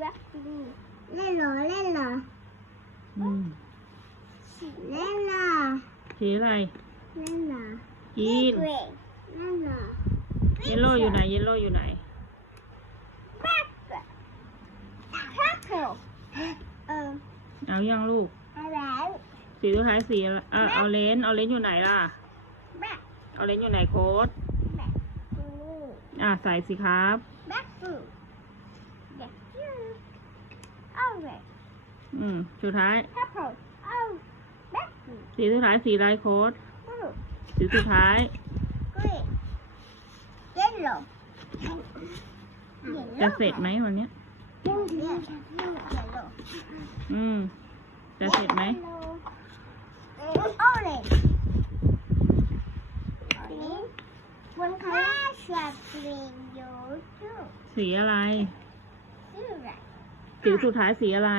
แบ็คพิงเล่นเหรอเล่นเหรออืมเล่นเหรอสีอะไรเล่นเหรอยีนเล่นเหรอเยลโล่อยู่ไหนเยลโล่อยู่ไหนแบ็คแบ็คเออเอายังลูกแล้วสีสุดท้ายสีเออเอาเลนเอาเลนอยู่ไหนล่ะเอาเลนอยู่ไหนโค้ดอ่าใส่สิครับ back food. Black blue. Orange. อืม สุดท้าย Purple. Oh. Black blue. สีสุดท้ายสีอะไรโค้ด Blue. สีสุดท้าย Green. Yellow. จะเสร็จไหมวันเนี้ย Yellow. Yellow. อืม จะเสร็จไหม Orange. Green. One color. green. You too. สีอะไร Silver. สีสุดท้ายสีอะไร